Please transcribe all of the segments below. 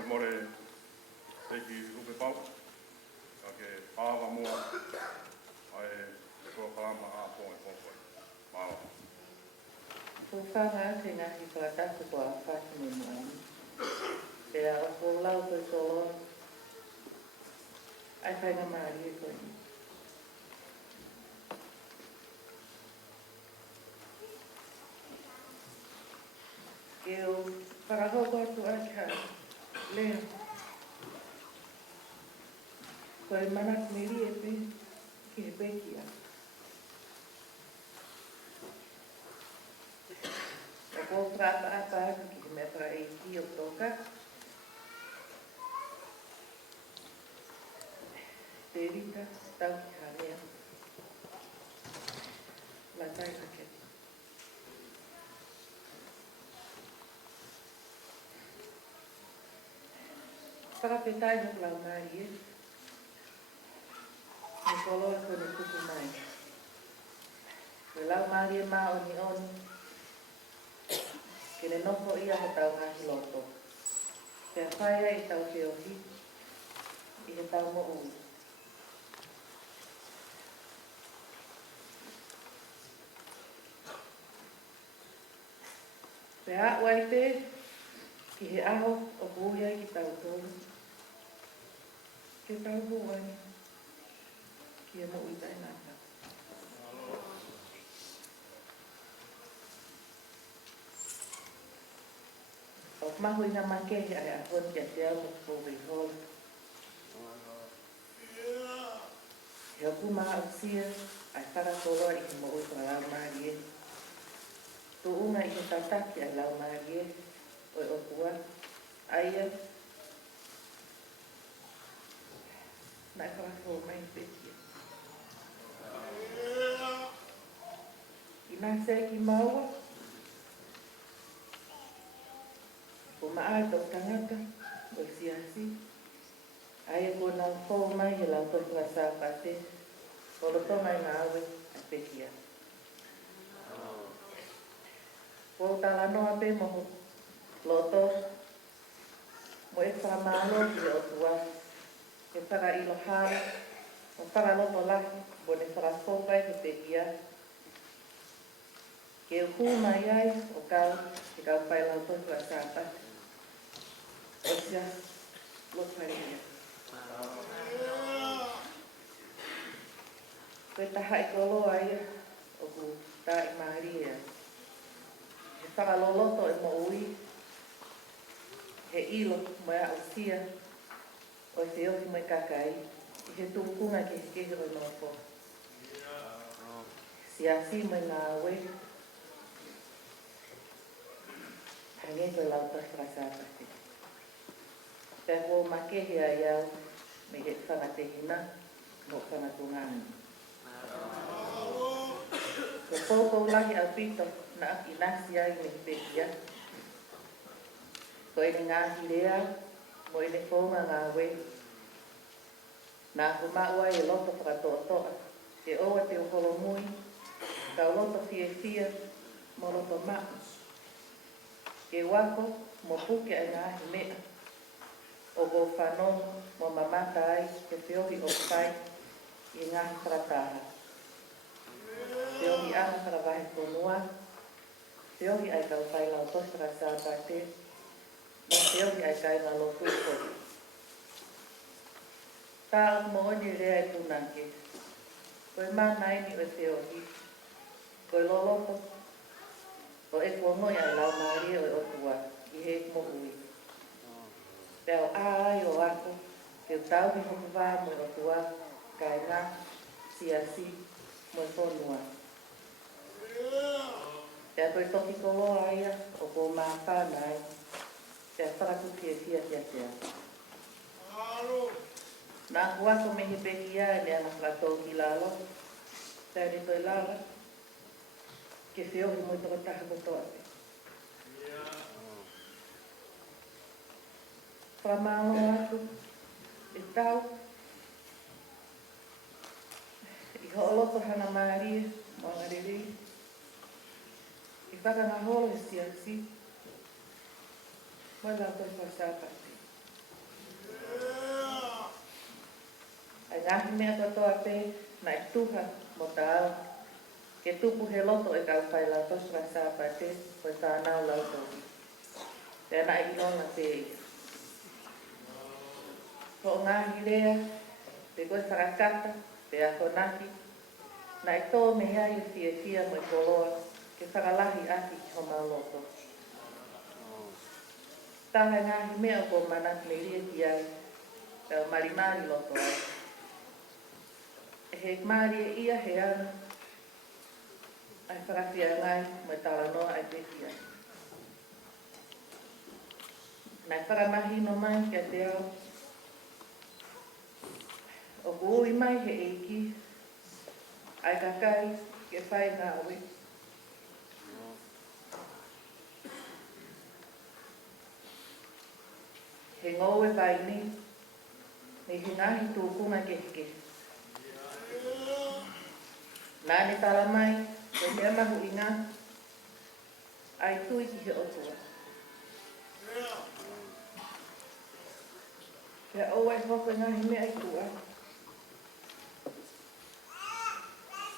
more teki upe pau. Ke pāwa mua ai ko kalama a poi poi. Mālo. Ko whanga te ngahi whakatako ko a whakime mai. Pea o ko lau koe solo. Ai whainga maari e koe. Ke o whakahoko atu ai ka leo. Koe manak meri e pe ki he pekia. E ko prata apa atu ki he mea pra e ki o toka. Te rita tau ki harea. La tai hake. Whakapetai no lau maari e. Ni koloa kone kuku mai. Me lau maari e maa oni oni. Kene noko ia ho tau ngahi loto. Pea whaia i tau te ohi. I he tau mo ui. Pea wai te. Ki he aho o kuia ki tau tōru. Ke tau huai. Ki he mo ui tai nata. O mahu ina makehi ai a hon kia te au mo kōwei hoi. He oku maa usia ai whakatoroa i he mo ui kwa lau maari e. Tu unga i he tataki ai lau maari e. Oi okua. Aia. Nai whakatoro mai pekia. I nā se ki maua. Ko maa tau tangata. O siasi. Aia ko nau fōu mai he lau toki wa sāpate. Ko roto mai ngā awe a pekia. Ko tala noa pe moho loto. Mo e whamalo ki o tua. Ke whaka ilo hara. Mo whaka loto lahi. Mo ne whaka fōkai he pekia. Ke hu mai ai o kau. Ke kau whai lau toki wa sāpate. O sia loparia. Koe taha i koloa ia, o ku tā i Maria. He whakaloloto e mo ui, he ilo mo ea usia, o te ohi mo i kakai, i he tūkunga ki he kehi o nōko. Siasi mo i ngā awe, hange koe lauta whakasāpate. Pea hō makehi a iau, me he whangatehina, no whangatungani. Ko kōkou lahi au pito na aki nasi ai me pekia. Ko ene ngāhi rea, mo ene whonga ngā we. Nā humaua e loto whakatoa, e oa te uholo mui, ka loto fie mo loto maa. E wako mo puke ai ngāhi mea, o go whanongo mo mamata ai ke whiohi o whai i ngāhi whakataha. Te ohi aha whakawahi konua, te ohi ai kau whai lau tosi whakasāpate, mo te ohi ai kai ngā lotu kori. Tā mo oni rea e punake, koe mānai ni o te ohi, koe loloto, o e kuongoi ai lau maari o e otua, i he mo ui. Peo ai o ako, te tau ni hoku wā mo e otua, kai ngā, siasi, mo e whonua. Pea koe toki koloa aia, o ko mā whānai, pea whakakuki e tia. Nā kuako me he pekia e lea na whakatau ki lalo, pea ni toi lala, ke whiohi mo i toko taha kotoa te. Whamao atu, e tau, i hooloto hana Maria, mo ngariri, i whakanga holo e siasi, mo lau toi whasāpate. Ai ngahi mea katoa pe na i tuha mo ta au. Ke tupu he loto e kau whai lau tosra sāpa te koe tānau lau tōki. Te ana i nonga te ia. Ko ngahi rea, te koe whakakata, te ako naki, na i tō me hea i fia mo i koloa, ke whakalahi aki ki ho mau loto. Taha ngahi mea o ko manaki me ria ki ai, kau marimari loto ai. E he mari e ia he ana, ai whakawhia ngai mo i tala noa ai te ai. Nai whakamahi no mai kia te ao, o ko ui mai he eiki, ai kakai ke whai ngā ui. He ngōwe vai ni, ni he ngahi tūkunga ke. Nāne tala mai, ko mea mahu i ngā, ai tui ki he otua. Kia au ai hoko ngahi mea i tua.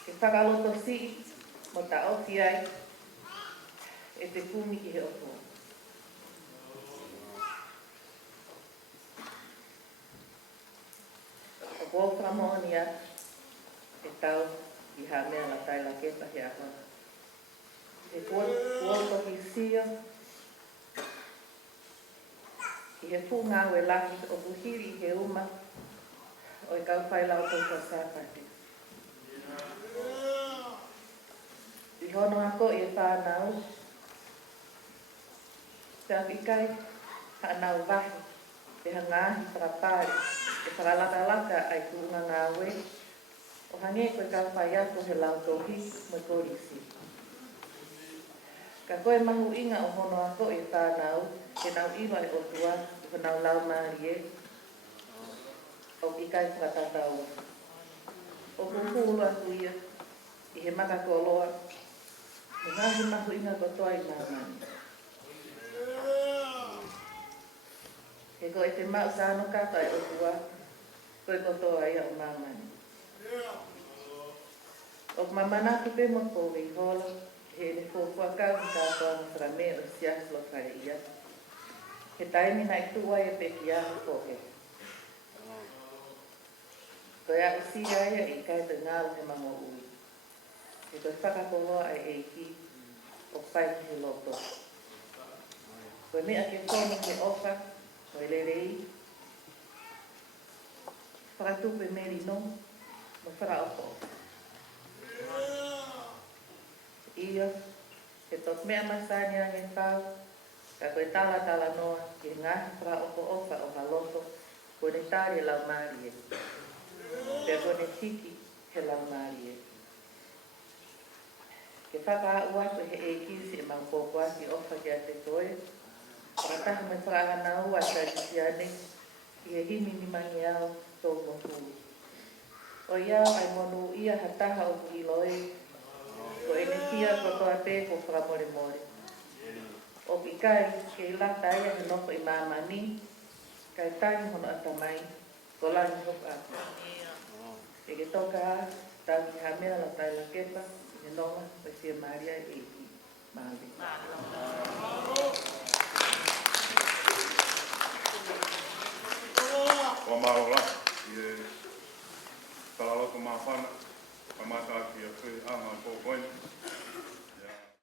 Ke whakaloto si, mo ta oki ai, e te pumi ki he otua. O kōwhra mohonia, e tau i ha mea la tai la kepa he aha. He kuoto ki sia, i he pū ngā ue lahi o kuhiri i he uma, o i kau whai lau tōka sāpate. I hono ako i e whānau, te awikai whānau wahi, te hangāhi whakapāre, te whakalaka ai tūnga ngā ue, o hange koe kau whai ako he lau tōhi mo kōrisi. Ka koe mahu inga o hono ako i whānau, ke nau iwa e otua, i whanau lau maari e, o i kai whakatatau. O kukuru aku ia, i he makakoloa, me ngahi mahu inga kotoa i māmani. He koe te mau sāno kata e otua, koe kotoa ia o māmani. O mamanaki pe mo kowe i hola, he ne fōkua kau ki kātoa na whakame o siaslo whare ia. He taimi na i tua e pe ki ahu kohe. Koe a usi aia i kai te ngālo he mango ui. He koe whakakoloa ai eiki o whai ki he loto. Koe mea ke whonu he ofa, koe lerei. Whakatupe meri no, mo whakaoko. Ia, ke tot mea masani a ngen tau, ka koe tala noa, ke ngahi whakaoko ofa o haloto, koe ne tāre lau maari e. Pea koe ne tiki he lau maari e. Ke whakaau atu he e kisi e mau kōkuasi ofa ki a te toe, whakataha me whakahana ua tradisi ane, i he himi ni mangi au tō mokui. O iau ai monu ia hataha o ki loe, ko e ne tia kotoa te ko whakamore more. O ki kai, ke i lata ia he noko i mamani, kai tani hono atamai, ko lani hoka atu. E ke toka a, tau ki hamea la tai la kepa, he nonga, o sia Maria e i Māori. Wa marola, i e talaloto mawhana, ka mata ki a whi anga kōkoini.